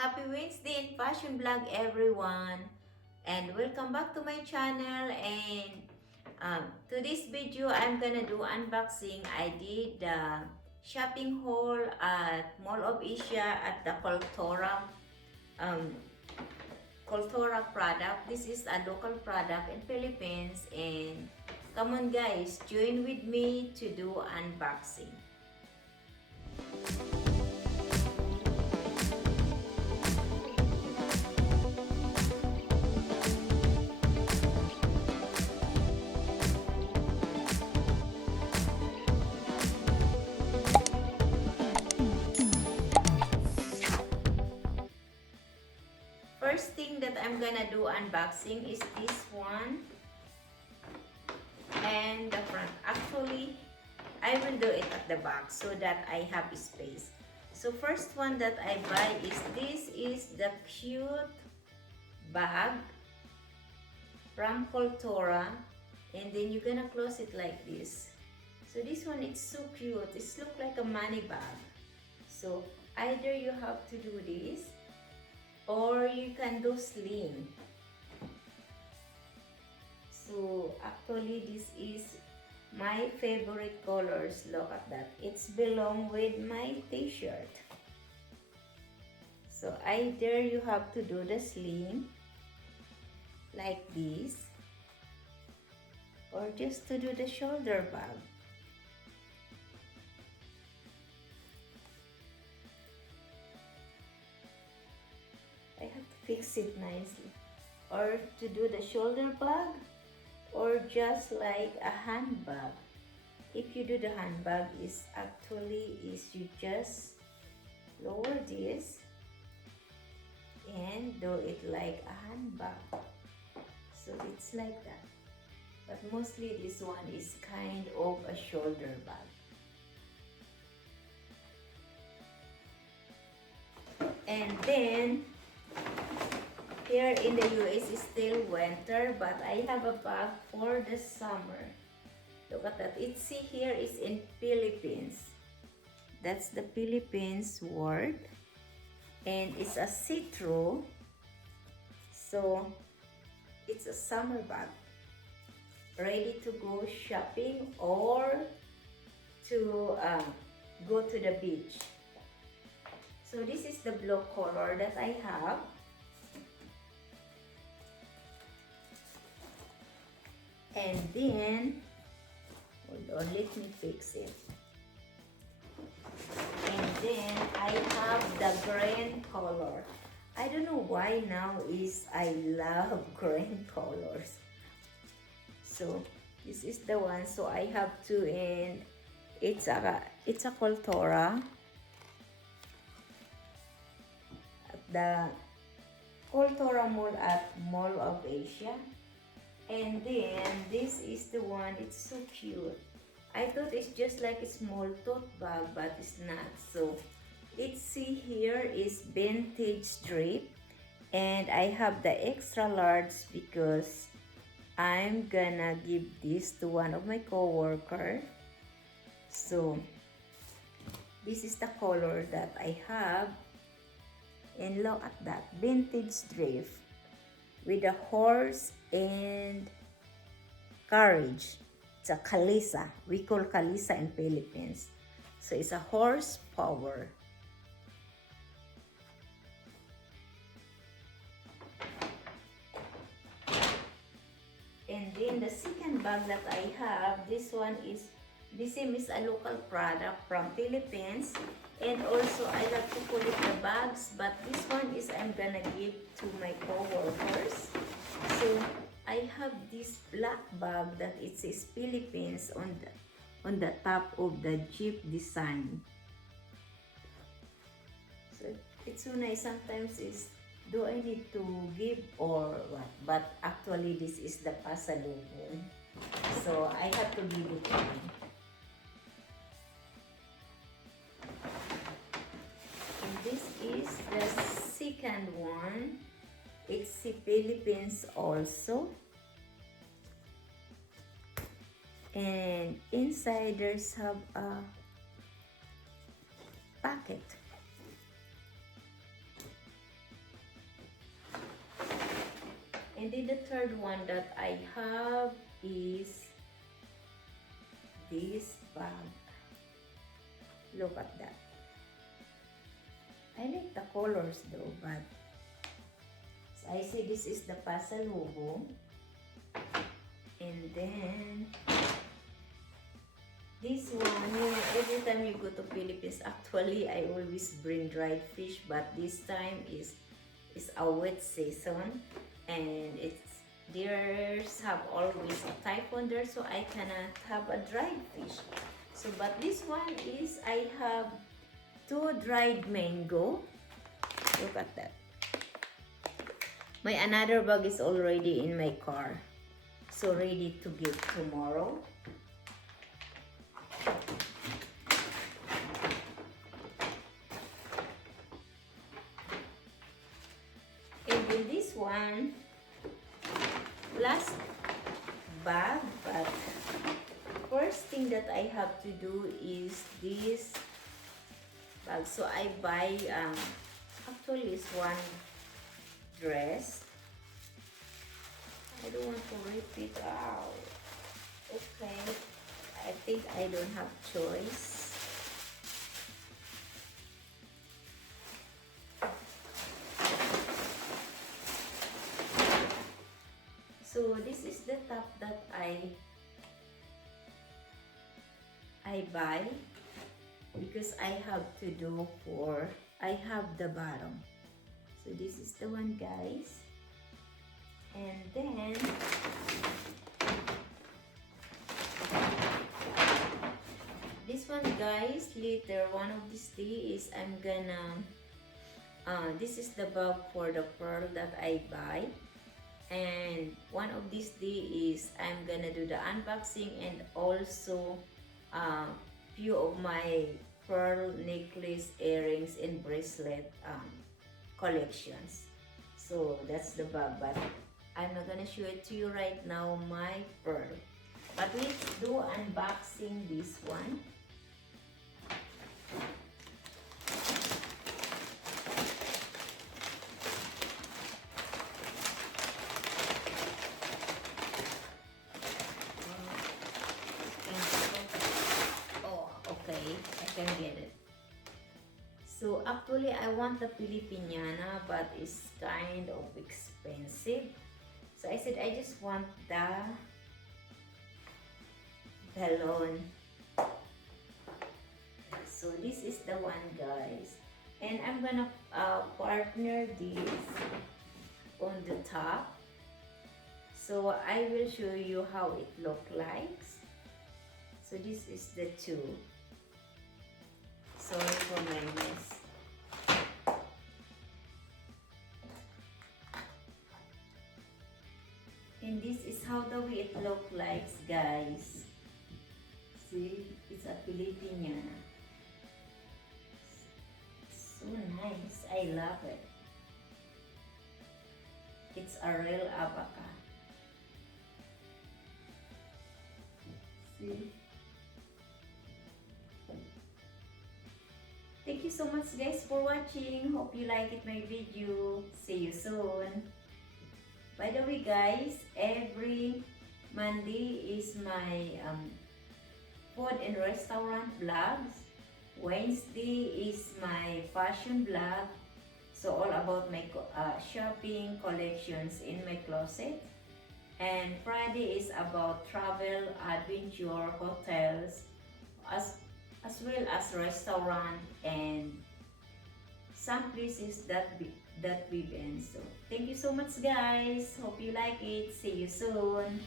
Happy Wednesday and fashion vlog everyone, and welcome back to my channel. And to this video I'm gonna do unboxing. I did the shopping haul at Mall of Asia at the um, Kultura product. This is a local product in Philippines, and come on guys, join with me to do unboxing. First thing that I'm gonna do unboxing is this one and the front. Actually, I will do it at the back so that I have space. So first one that I buy is this is the cute bag from Kultura, and then you're gonna close it like this. So this one, it's so cute. It's look like a money bag. So either you have to do this or you can do sling. So actually this is my favorite colors. Look at that. It's belong with my t-shirt. So either you have to do the sling like this or just to do the shoulder bag. I have to fix it nicely. Or to do the shoulder bag, or just like a handbag. If you do the handbag, is actually is you just lower this and do it like a handbag. So it's like that. But mostly this one is kind of a shoulder bag. And then here in the US is still winter, but I have a bag for the summer. Look at that. It's see here is in Philippines. That's the Philippines word. And it's a see-through. So it's a summer bag. Ready to go shopping or to go to the beach. So this is the blue color that I have. And then, hold on, let me fix it. And then I have the green color. I don't know why now is I love green colors. So this is the one. So I have two, and it's a Kultura at the Kultura Mall at Mall of Asia. And then this is the one. It's so cute. I thought it's just like a small tote bag, but it's not. So let's see, here is vintage strip, and I have the extra large because I'm gonna give this to one of my co-worker. So this is the color that I have, and look at that vintage strip with a horse and carriage. It's a kalisa. We call kalisa in Philippines. So it's a horsepower. And then the second bag that I have, this one is, this same is a local product from Philippines. And also I love to collect the bags, but this one is I'm gonna give to my co-workers. So I have this black bag that it says Philippines on the top of the Jeep design. So it's so nice. Sometimes is, do I need to give or what? But actually this is the pasalubong. So I have to give it to him. And this is the second one. It's the Philippines also. And inside there's have a packet. And then the third one that I have is this bag. Look at that. I like the colors though, but so I say this is the pasalubong. And then this one, every time you go to Philippines, actually I always bring dried fish, but this time is a wet season, and there's have always a typhoon there, so I cannot have a dried fish. So but this one is I have 2 dried mango. Look at that. My another bag is already in my car, so ready to give tomorrow. And then this one, last bag, but first thing that I have to do is this bag. So I buy, actually it's one dress. I don't want to rip it out. Okay, I think I don't have choice. So this is the top that I buy because I have to do I have the bottom. So this is the one, guys. And then this one, guys, later one of these days I'm gonna this is the bag for the pearl that I buy. And one of these days I'm gonna do the unboxing and also few of my pearl necklace, earrings, and bracelet collections. So that's the bag, but I'm not gonna show it to you right now, my pearl. But let's do unboxing this one. I can get it. So actually I want the Filipiniana, but it's kind of expensive. So I said I just want the loan. So this is the one, guys. And I'm gonna partner this on the top. So I will show you how it look like. So this is the two. Sorry for my mess. And this is how the way it look like, guys. See, it's a Filipiniana. So nice. I love it. It's a real abaca. See? Thank you so much, guys, for watching. Hope you like it, my video. See you soon. By the way, guys, every Monday is my food and restaurant vlogs. Wednesday is my fashion vlog. So all about my shopping collections in my closet. And Friday is about travel, adventure, hotels, as well as restaurant and some places that we've been. So thank you so much, guys. Hope you like it. See you soon.